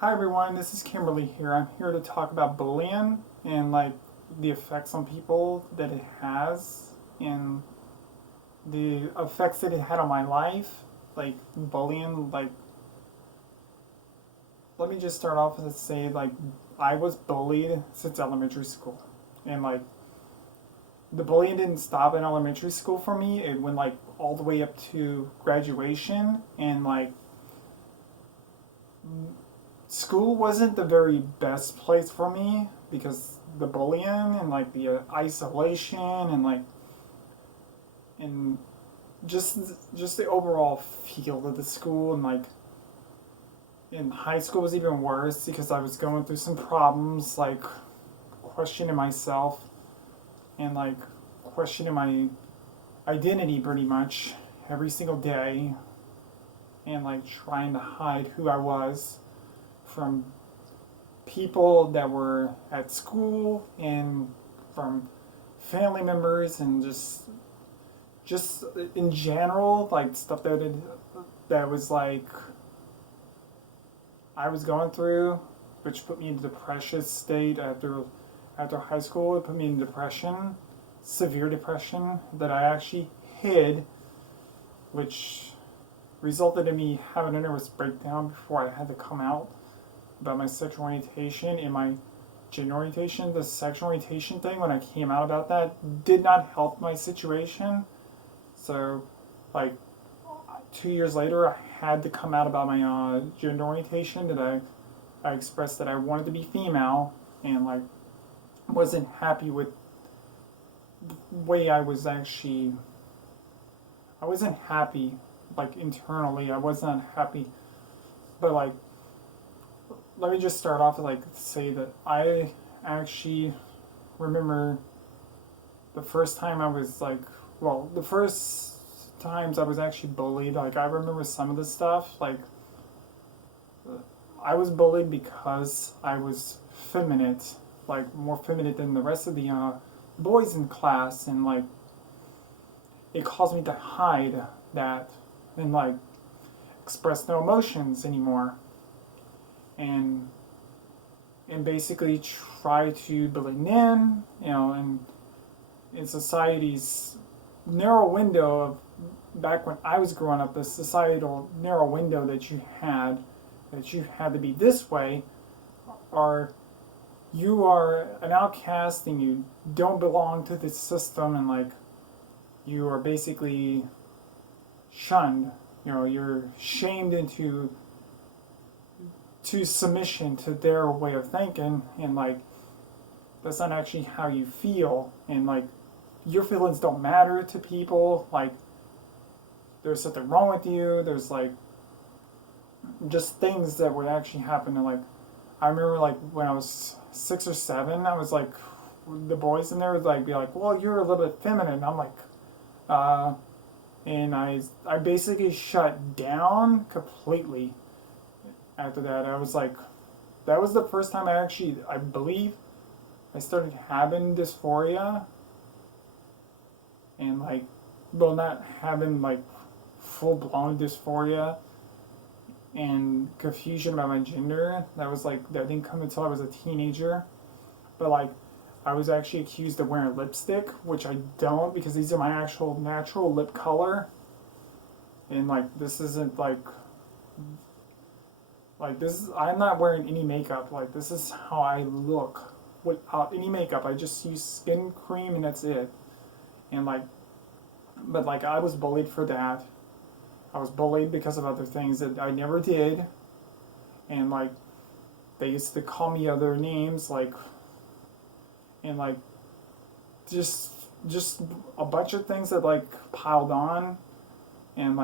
Hi everyone, this is Kimberly here. I'm here to talk about bullying and the effects on people that it has and the effects that it had on my life. Like bullying, let me just start off with say I was bullied since elementary school. And the bullying didn't stop in elementary school for me. It went all the way up to graduation and school wasn't the very best place for me because the bullying and the isolation and and just the overall feel of the school and in high school was even worse because I was going through some problems like questioning myself and questioning my identity pretty much every single day and trying to hide who I was from people that were at school and from family members and just in general stuff that was I was going through, which put me in a depression state after high school. It put me in depression, severe depression that I actually hid, which resulted in me having a nervous breakdown before I had to come out about my sexual orientation and my gender orientation. The sexual orientation thing, when I came out about that, did not help my situation. So, like 2 years later, I had to come out about my gender orientation. That I expressed that I wanted to be female and wasn't happy with the way I was actually. I wasn't happy internally. I was not happy, but let me just start off with say that I actually remember the first time I was the first times I was actually bullied. I remember some of the stuff. I was bullied because I was feminine, more feminine than the rest of the boys in class, and it caused me to hide that and express no emotions anymore, and basically try to blend in, and in society's narrow window of back when I was growing up, the societal narrow window that you had to be this way, or you are an outcast and you don't belong to this system, and you are basically shunned. You're shamed into to submission to their way of thinking, and that's not actually how you feel, and your feelings don't matter to people. There's something wrong with you. There's just things that would actually happen. And I remember when I was 6 or 7, I was the boys in there would be well, you're a little bit feminine. I'm uh, and I basically shut down completely. After that, I was that was the first time I believe I started having dysphoria, and well, not having full blown dysphoria and confusion about my gender. That was that didn't come until I was a teenager. But I was actually accused of wearing lipstick, which I don't, because these are my actual natural lip color. And this isn't this is, I'm not wearing any makeup. This is how I look without any makeup. I just use skin cream and that's it. And but I was bullied for that. I was bullied because of other things that I never did. And they used to call me other names and just a bunch of things that piled on. And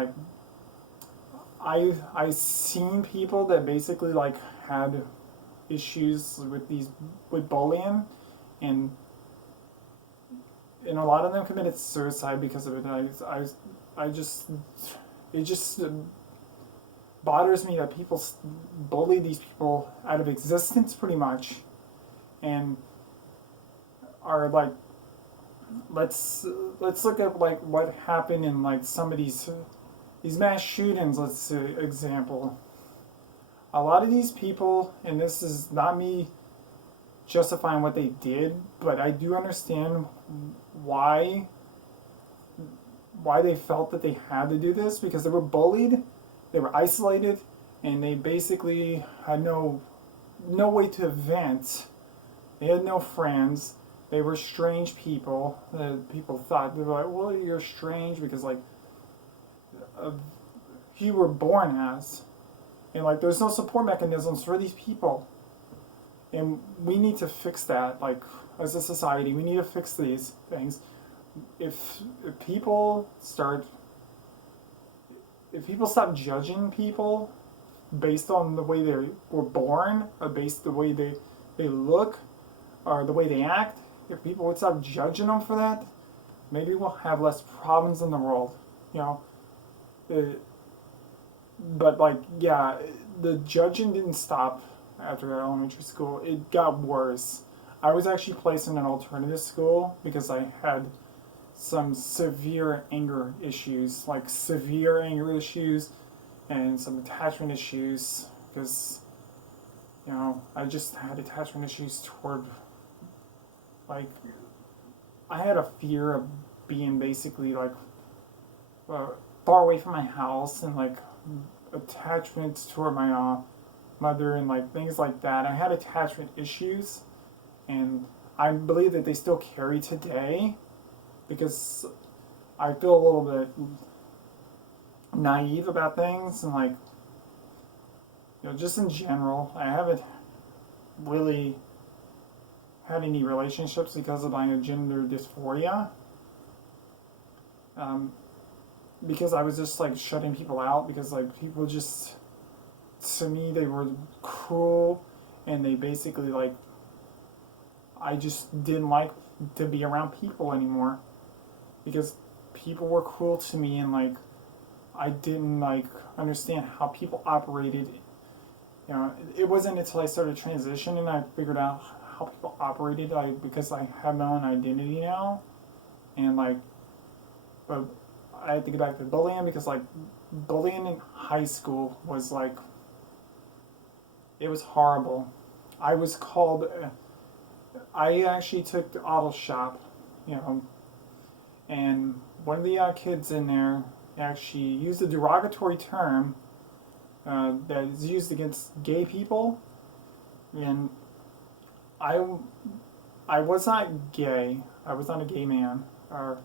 I seen people that basically had issues with bullying, and a lot of them committed suicide because of it. I just it just bothers me that people bully these people out of existence pretty much, and are let's look at what happened in some of these mass shootings. Let's say example, A lot of these people, and this is not me justifying what they did, but I do understand why they felt that they had to do this, because they were bullied, they were isolated, and they basically had no way to vent. They had no friends. They were strange people. People thought, they were like, well, you're strange because like you were born as, and like there's no support mechanisms for these people, and we need to fix that. Like as a society, we need to fix these things. If people start, if people stop judging people based on the way they were born, or based the way they look, or the way they act, if people would stop judging them for that, maybe we'll have less problems in the world. You know, but like yeah, the judging didn't stop after elementary school. It got worse. I was actually placed in an alternative school because I had some severe anger issues, like severe anger issues and some attachment issues, because you know I just had attachment issues toward, like, I had a fear of being basically like far away from my house, and like attachments toward my mother and like things like that. I had attachment issues, and I believe that they still carry today, because I feel a little bit naive about things, and like, you know, just in general, I haven't really had any relationships because of my gender dysphoria. Because I was just like shutting people out, because like people just, to me, they were cruel, and they basically like, I just didn't like to be around people anymore, because people were cruel to me, and like I didn't like understand how people operated. You know, it wasn't until I started transitioning I figured out how people operated. Because I have my own identity now, and like, but I had to get back to bullying, because like bullying in high school was like, it was horrible. I was called. I actually took the auto shop, you know, and one of the kids in there actually used a derogatory term that is used against gay people, and I, I was not gay. I was not a gay man or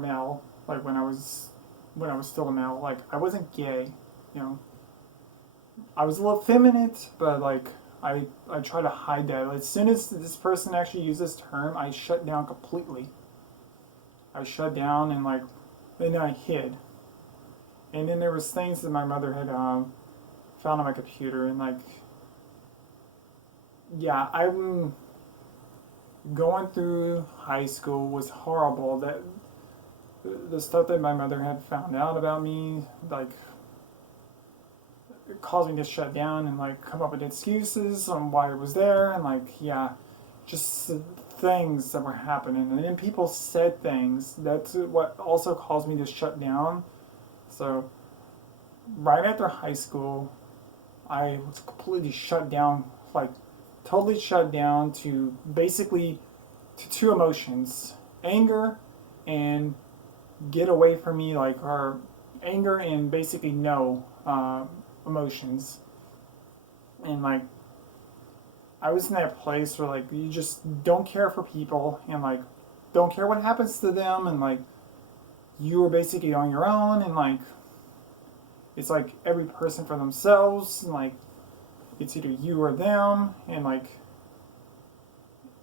male. Like when I was still a male, like I wasn't gay, you know. I was a little effeminate, but like I try to hide that. As soon as this person actually used this term, I shut down completely. I shut down, and like, then I hid. And then there was things that my mother had found on my computer, and like, yeah, I'm going through high school was horrible. That the stuff that my mother had found out about me, like, it caused me to shut down and like come up with excuses on why I was there, and like, yeah, just things that were happening, and then people said things. That's what also caused me to shut down. So right after high school, I was completely shut down, like totally shut down to basically to two emotions: anger and get away from me, like, or anger and basically no emotions. And like, I was in that place where like you just don't care for people, and like don't care what happens to them, and like you were basically on your own, and like it's like every person for themselves, and like it's either you or them, and like,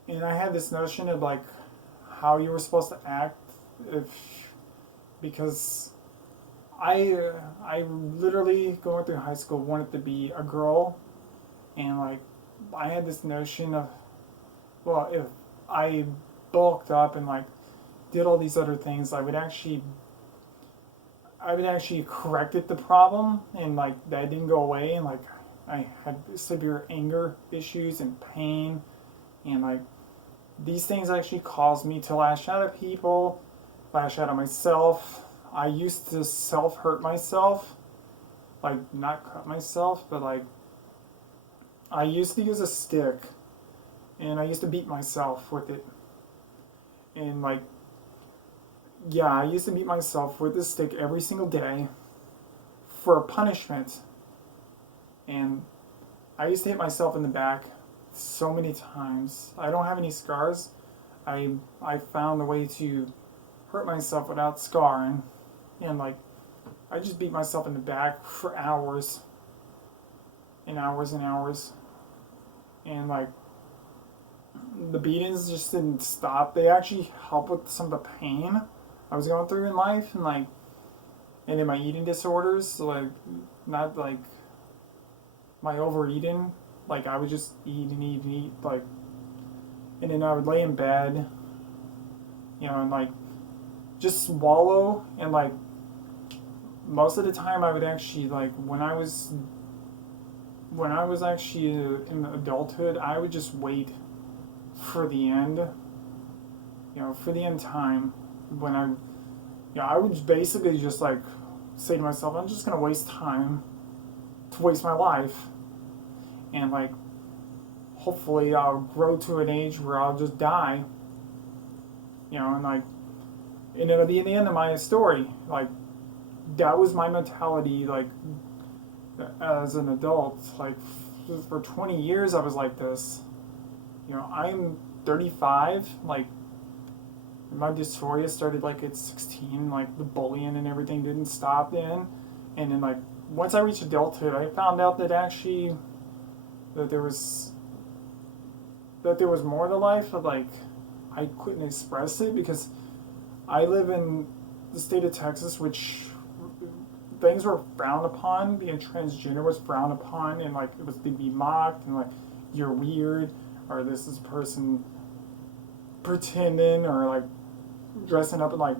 and I had this notion of like how you were supposed to act, if, because I literally going through high school wanted to be a girl, and like I had this notion of, well, if I bulked up and like did all these other things, I would actually corrected the problem, and like that didn't go away, and like I had severe anger issues and pain, and like these things actually caused me to lash out at people, lash out at myself. I used to self hurt myself, like not cut myself, but like I used to use a stick, and I used to beat myself with it. And like, yeah, I used to beat myself with this stick every single day for punishment. And I used to hit myself in the back so many times. I don't have any scars. I found a way to hurt myself without scarring, and like I just beat myself in the back for hours and hours and hours, and like the beatings just didn't stop. They actually helped with some of the pain I was going through in life, and like and in my eating disorders, so like not like my overeating. Like I would just eat and eat and eat, like, and then I would lay in bed, and like just swallow, and like most of the time I would actually like when I was actually in adulthood, I would just wait for the end, for the end time when I would basically just like say to myself, I'm just gonna waste time to waste my life, and like hopefully I'll grow to an age where I'll just die, and like, and it'll be the end of my story. Like that was my mentality, like as an adult. Like for 20 years I was like this. I'm 35. Like my dysphoria started like at 16. Like the bullying and everything didn't stop then, and then like once I reached adulthood, I found out that actually that there was more to life, but like I couldn't express it because I live in the state of Texas, which things were frowned upon. Being transgender was frowned upon, and like it was to be mocked, and like you're weird, or this is a person pretending, or like dressing up, and like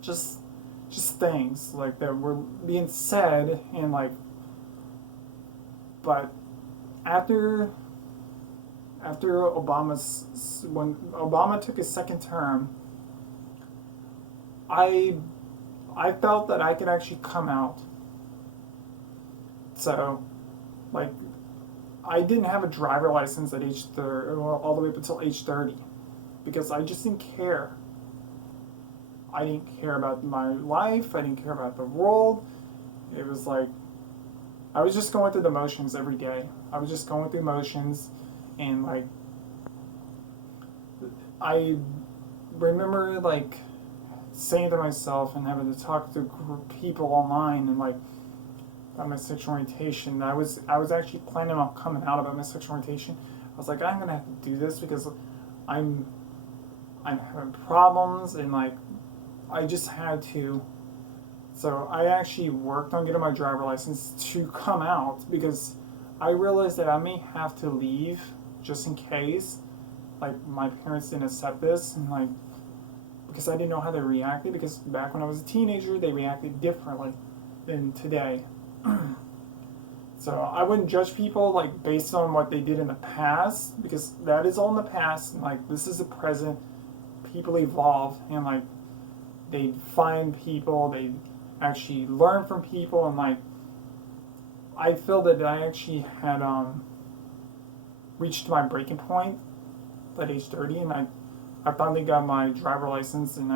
just things like that were being said, and like, but after when Obama took his second term, I felt that I could actually come out. So, like, I didn't have a driver license at age 30, all the way up until age 30, because I just didn't care. I didn't care about my life. I didn't care about the world. It was like I was just going through the motions every day. I was just going through motions, and like I remember like saying to myself and having to talk to people online and like about my sexual orientation. I was actually planning on coming out about my sexual orientation. I was like, I'm gonna have to do this because I'm having problems, and like I just had to. So I actually worked on getting my driver license to come out because I realized that I may have to leave just in case, like my parents didn't accept this, and like because I didn't know how they reacted, because back when I was a teenager they reacted differently than today. So I wouldn't judge people like based on what they did in the past, because that is all in the past, and like this is the present. People evolve, and like they find people, they actually learn from people, and like I feel that I actually had reached my breaking point at age 30, and I finally got my driver license, and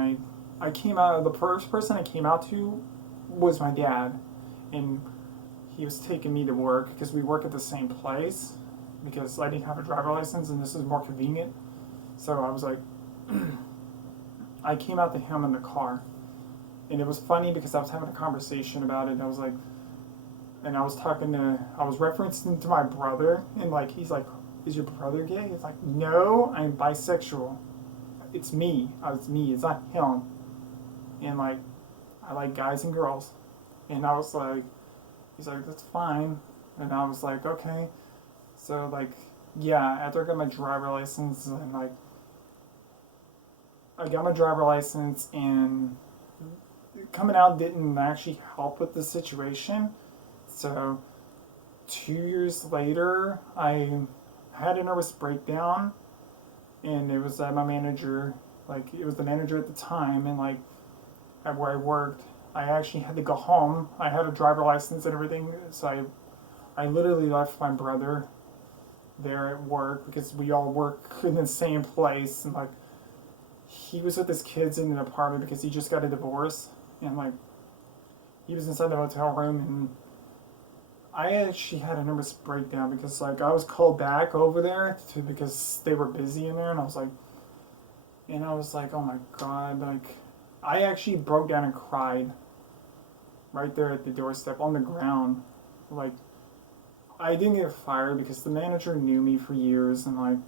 I came out. The first person I came out to was my dad, and he was taking me to work because we work at the same place, because I didn't have a driver license and this is more convenient. So I was like, I came out to him in the car, and it was funny because I was having a conversation about it, and I was like, and I was referencing to my brother, and like he's like, is your brother gay? He's like, no, I'm bisexual. It's me. It's me. It's not him. And like, I like guys and girls. And I was like, he's like, that's fine. And I was like, okay. So like, yeah, after I got my driver license, and like, I got my driver license, and coming out didn't actually help with the situation. So 2 years later, I had a nervous breakdown, and it was my manager, like it was the manager at the time, and like at where I worked, I actually had to go home. I had a driver license and everything, so I literally left my brother there at work because we all work in the same place, and like he was with his kids in an apartment because he just got a divorce, and like he was inside the hotel room, and I actually had a nervous breakdown because like I was called back over there because they were busy in there, and I was like, oh my god, like I actually broke down and cried right there at the doorstep on the ground, like I didn't get fired because the manager knew me for years, and like,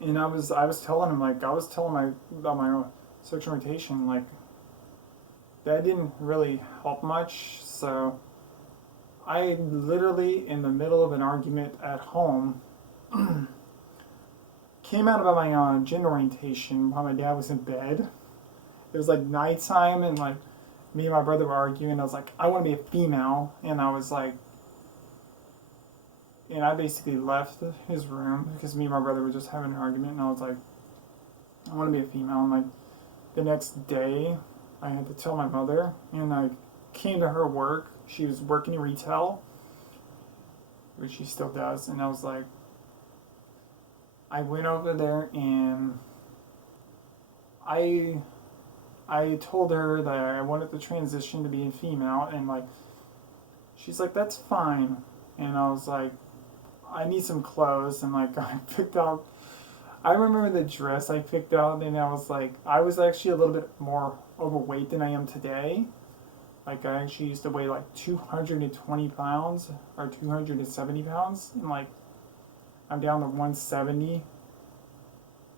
and I was telling him like I was telling my about my sexual orientation, like that didn't really help much. So I literally in the middle of an argument at home came out about my gender orientation while my dad was in bed. It was like nighttime, and like me and my brother were arguing. I was like, I want to be a female, and I was like, and I basically left his room because me and my brother were just having an argument, and I was like, I want to be a female. And like the next day, I had to tell my mother, and I came to her work. She was working in retail, which she still does, and I was like, I went over there and I I told her that I wanted the transition to be a female, and like she's like, that's fine, and I was like, I need some clothes, and like I picked out. I remember the dress I picked out, and I was like, I was actually a little bit more overweight than I am today. Like I actually used to weigh like 220 pounds or 270 pounds, and like I'm down to 170.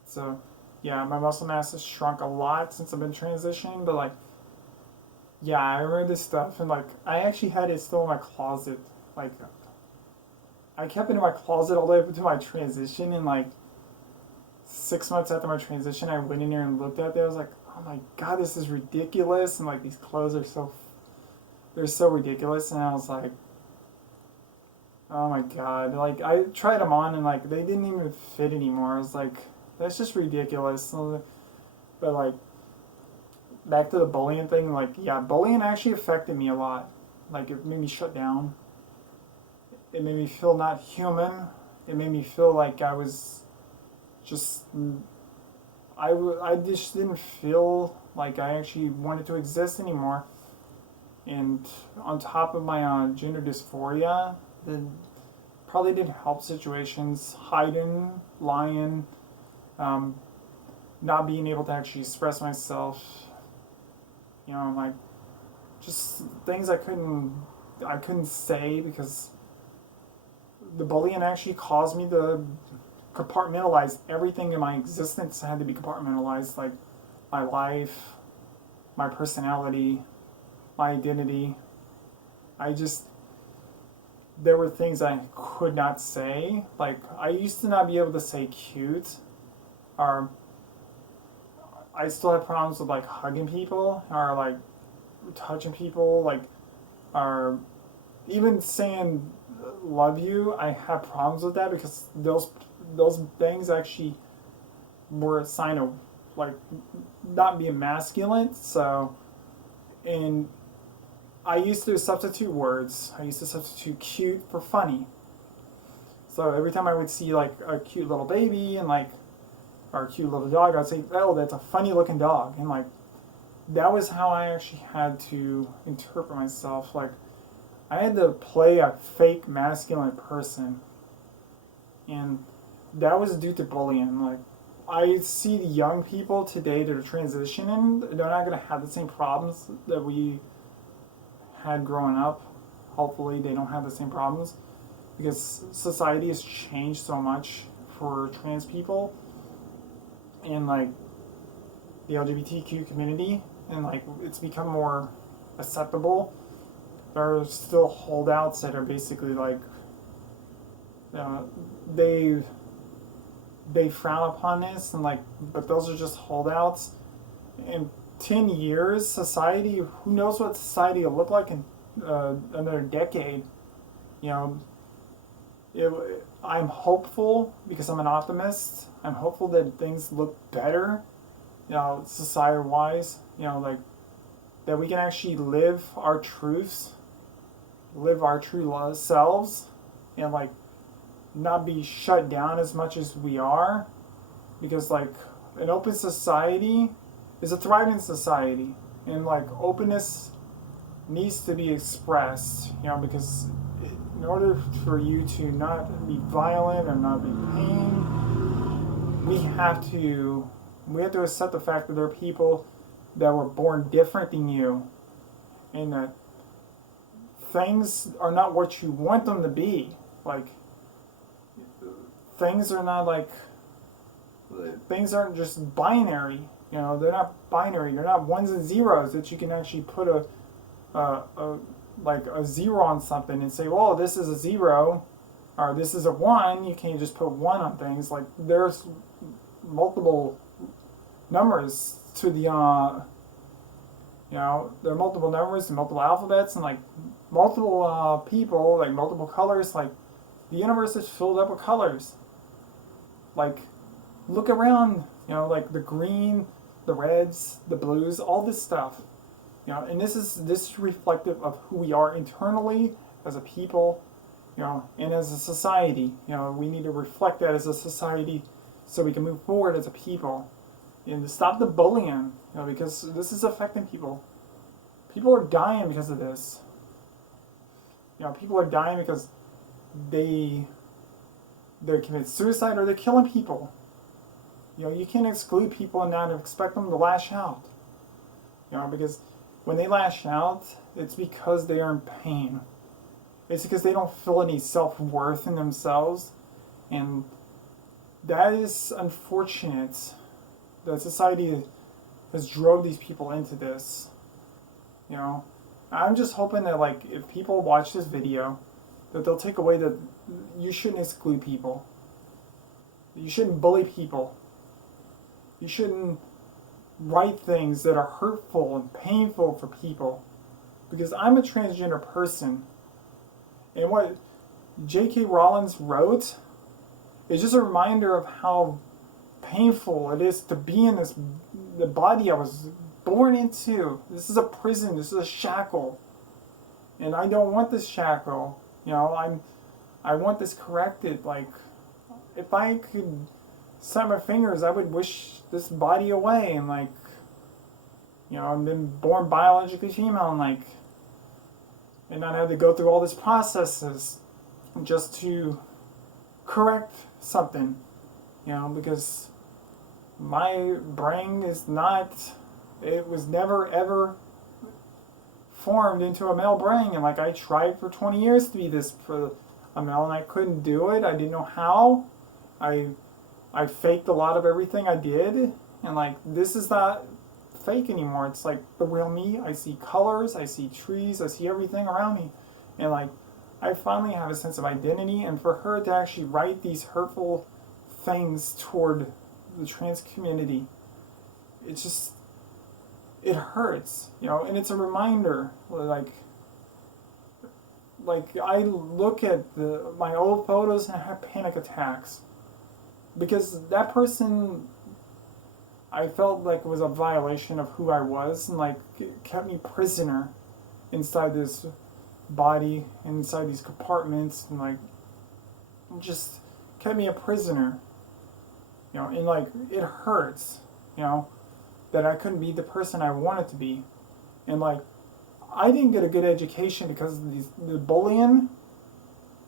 So yeah, my muscle mass has shrunk a lot since I've been transitioning, but like yeah, I remember this stuff, and like I actually had it still in my closet. Like I kept it in my closet all the way up to my transition, and like 6 months after my transition, I went in there and looked at it. I was like, oh my god, this is ridiculous, and like these clothes are they're so ridiculous, and I was like, oh my god, like I tried them on, and like they didn't even fit anymore. I was like, that's just ridiculous. But like back to the bullying thing, like yeah, bullying actually affected me a lot. Like it made me shut down. It made me feel not human. It made me feel like I was just I just didn't feel like I actually wanted to exist anymore. And on top of my gender dysphoria, it probably didn't help situations. Hiding, lying, um, not being able to actually express myself. You know, like just things I couldn't say because the bullying actually caused me to compartmentalize everything in my existence. Had to be compartmentalized, like my life, my personality, my identity. I just there were things I could not say. Like I used to not be able to say cute, or I still had problems with like hugging people or like touching people, like or even saying love you. I have problems with that because those things actually were a sign of like not being masculine. So and I used to substitute words. I used to substitute cute for funny. So every time I would see like a cute little baby and like or a cute little dog, I'd say, "Oh, that's a funny looking dog," and like that was how I actually had to interpret myself. Like I had to play a fake masculine person, and that was due to bullying. Like I see the young people today that are transitioning; they're not going to have the same problems that we had growing up. Hopefully, they don't have the same problems because society has changed so much for trans people and like the LGBTQ community, and like it's become more acceptable. There are still holdouts that are basically like uh, they they frown upon this, and like but those are just holdouts. In 10 years, society, who knows what society will look like in another decade. You know, it, I'm hopeful because I'm an optimist. I'm hopeful that things look better, you know, society wise. You know, like that we can actually live our truths. live our true selves and like not be shut down as much as we are, because like an open society is a thriving society, and like openness needs to be expressed, because in order for you to not be violent or not be pain, we have to accept the fact that there are people that were born different than you, and that things are not what you want them to be. Like, things are not like, things aren't just binary. They're not binary. They're not ones and zeros that you can actually put like a zero on something and say, well, this is a zero or this is a one. You can't just put one on things. Like, there's multiple numbers to the there are multiple numbers and multiple alphabets and like multiple people, like multiple colors. Like, the universe is filled up with colors. Like, look around, like the green, the reds, the blues, all this stuff. And this is reflective of who we are internally as a people, and as a society. We need to reflect that as a society so we can move forward as a people. And to stop the bullying, because this is affecting people. People are dying because of this. People are dying because they commit suicide or they're killing people. You can't exclude people and not expect them to lash out. Because when they lash out, it's because they are in pain. It's because they don't feel any self-worth in themselves. And that is unfortunate that society has drove these people into this. I'm just hoping that, like, if people watch this video, that they'll take away that you shouldn't exclude people. You shouldn't bully people. You shouldn't write things that are hurtful and painful for people. Because I'm a transgender person. And what J.K. Rowling wrote is just a reminder of how painful it is to be in the body I was born into. This is a prison. This is a shackle. And I don't want this shackle. I want this corrected. Like, if I could snap my fingers, I would wish this body away, and like, I've been born biologically female, and not have to go through all these processes just to correct something, because my brain is not, it was never ever formed into a male brain, and like, I tried for 20 years to be this for a male, and I couldn't do it. I didn't know how. I faked a lot of everything I did, and like, this is not fake anymore. It's like the real me. I see colors, I see trees, I see everything around me, and like, I finally have a sense of identity. And for her to actually write these hurtful things toward the trans community, it hurts, and it's a reminder. Like I look at my old photos and I have panic attacks, because that person, I felt like it was a violation of who I was, and like, it kept me prisoner inside this body, inside these compartments, and like, just kept me a prisoner, and like, it hurts, that I couldn't be the person I wanted to be. And like, I didn't get a good education because of the bullying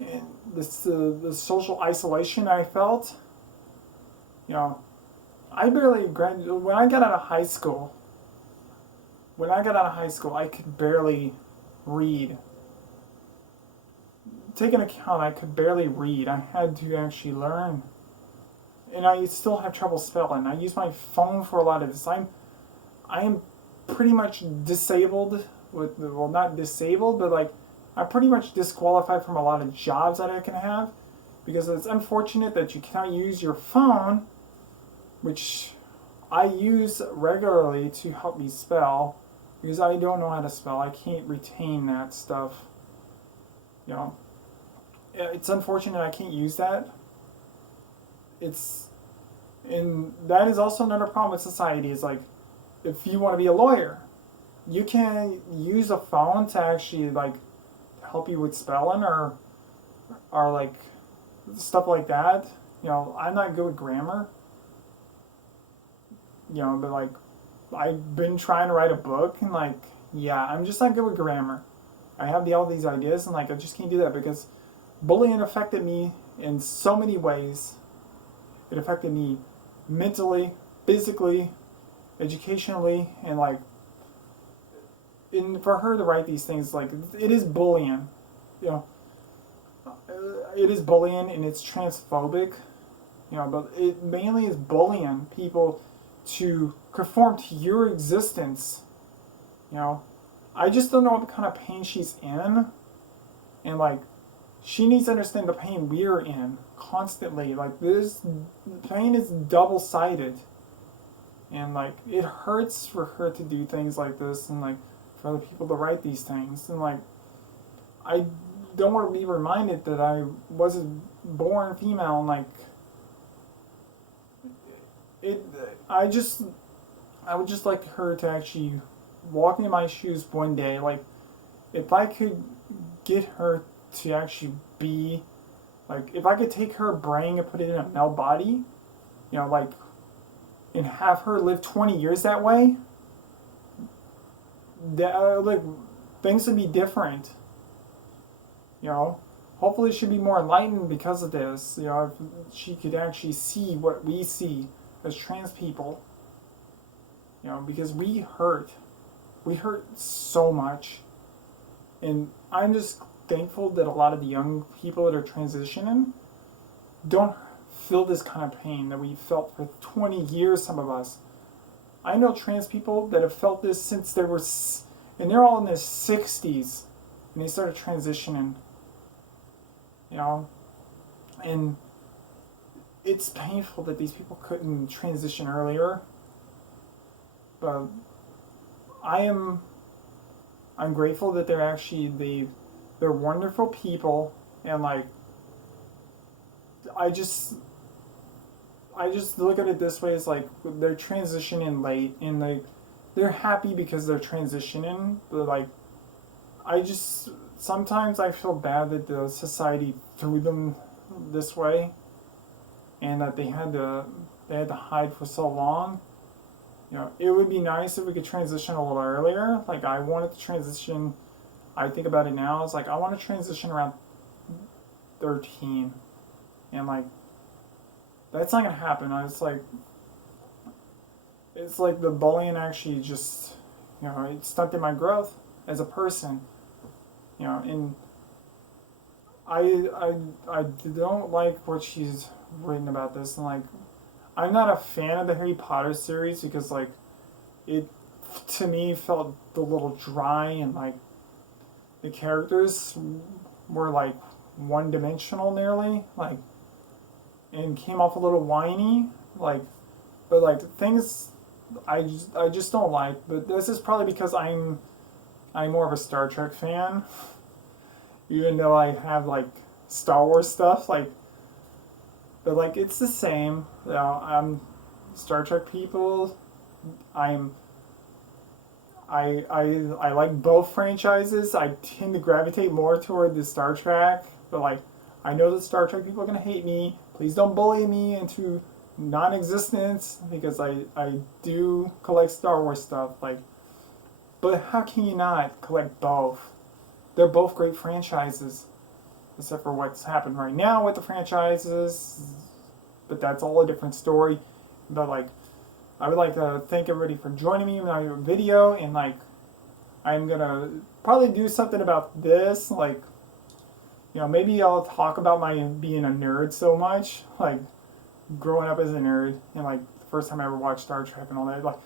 and the social isolation I felt. I barely graduated. When I got out of high school, I could barely read. Take into account, I could barely read. I had to actually learn. And I still have trouble spelling. I use my phone for a lot of this. I am pretty much disabled well, not disabled, but like, I'm pretty much disqualified from a lot of jobs that I can have, because it's unfortunate that you cannot use your phone, which I use regularly to help me spell, because I don't know how to spell. I can't retain that stuff. It's unfortunate I can't use that. And that is also another problem with society. Is like, if you want to be a lawyer, you can use a phone to actually like help you with spelling or like stuff like that. You know, I'm not good with grammar. You know, but like I've been trying to write a book and like yeah, I'm just not good with grammar. I have all these ideas and like I just can't do that because bullying affected me in so many ways. It affected me mentally, physically, educationally, and like for her to write these things, like it is bullying, you know, it is bullying and it's transphobic, you know, but it mainly is bullying people to conform to your existence, you know. I just don't know what kind of pain she's in, and like she needs to understand the pain we're in constantly. Like this pain is double-sided, and like it hurts for her to do things like this and like for other people to write these things, and like I don't want to be reminded that I wasn't born female and like it. I would just like her to actually walk in my shoes one day. Like if I could get her to actually be like, if I could take her brain and put it in a male body, you know, like, and have her live 20 years that way, that like things would be different. You know, hopefully she'd be more enlightened because of this. You know, if she could actually see what we see as trans people. You know, because we hurt so much, and I'm just thankful that a lot of the young people that are transitioning don't feel this kind of pain that we felt for 20 years, some of us. I know trans people that have felt this since they were, and they're all in their 60s, and they started transitioning, you know, and it's painful that these people couldn't transition earlier, but I'm grateful that they're wonderful people, and like I just look at it this way, as like they're transitioning late and they're happy because they're transitioning, but like sometimes I feel bad that the society threw them this way and that they had to hide for so long. You know, it would be nice if we could transition a little earlier. Like I wanted to transition, I think about it now, it's like I want to transition around 13. And like that's not gonna happen. It's like the bullying actually just, you know, it stunted my growth as a person. You know, and I don't like what she's written about this, and like I'm not a fan of the Harry Potter series because like it to me felt a little dry, and like the characters were like one dimensional nearly, like, and came off a little whiny, like, but like things I just don't like. But this is probably because I'm more of a Star Trek fan, even though I have like Star Wars stuff, like, but like it's the same. You know, I'm Star Trek people. I like both franchises. I tend to gravitate more toward the Star Trek, but like I know that Star Trek people are gonna hate me. Please don't bully me into non-existence because I do collect Star Wars stuff. Like, but how can you not collect both? They're both great franchises, except for what's happened right now with the franchises. But that's all a different story. But like, I would like to thank everybody for joining me in my video, and like, I'm gonna probably do something about this. Like, you know, maybe I'll talk about my being a nerd so much, like growing up as a nerd, and like the first time I ever watched Star Trek and all that. Like,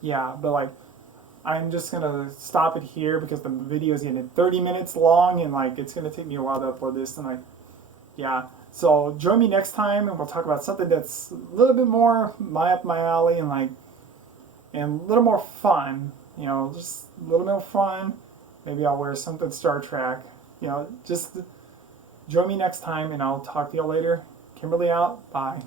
yeah, but like, I'm just gonna stop it here because the video is getting 30 minutes long, and like it's gonna take me a while to upload this, and like, yeah. So join me next time, and we'll talk about something that's a little bit more up my alley, and like, and a little more fun. You know, just a little more fun. Maybe I'll wear something Star Trek. You know, just join me next time, and I'll talk to you later. Kimberly out. Bye.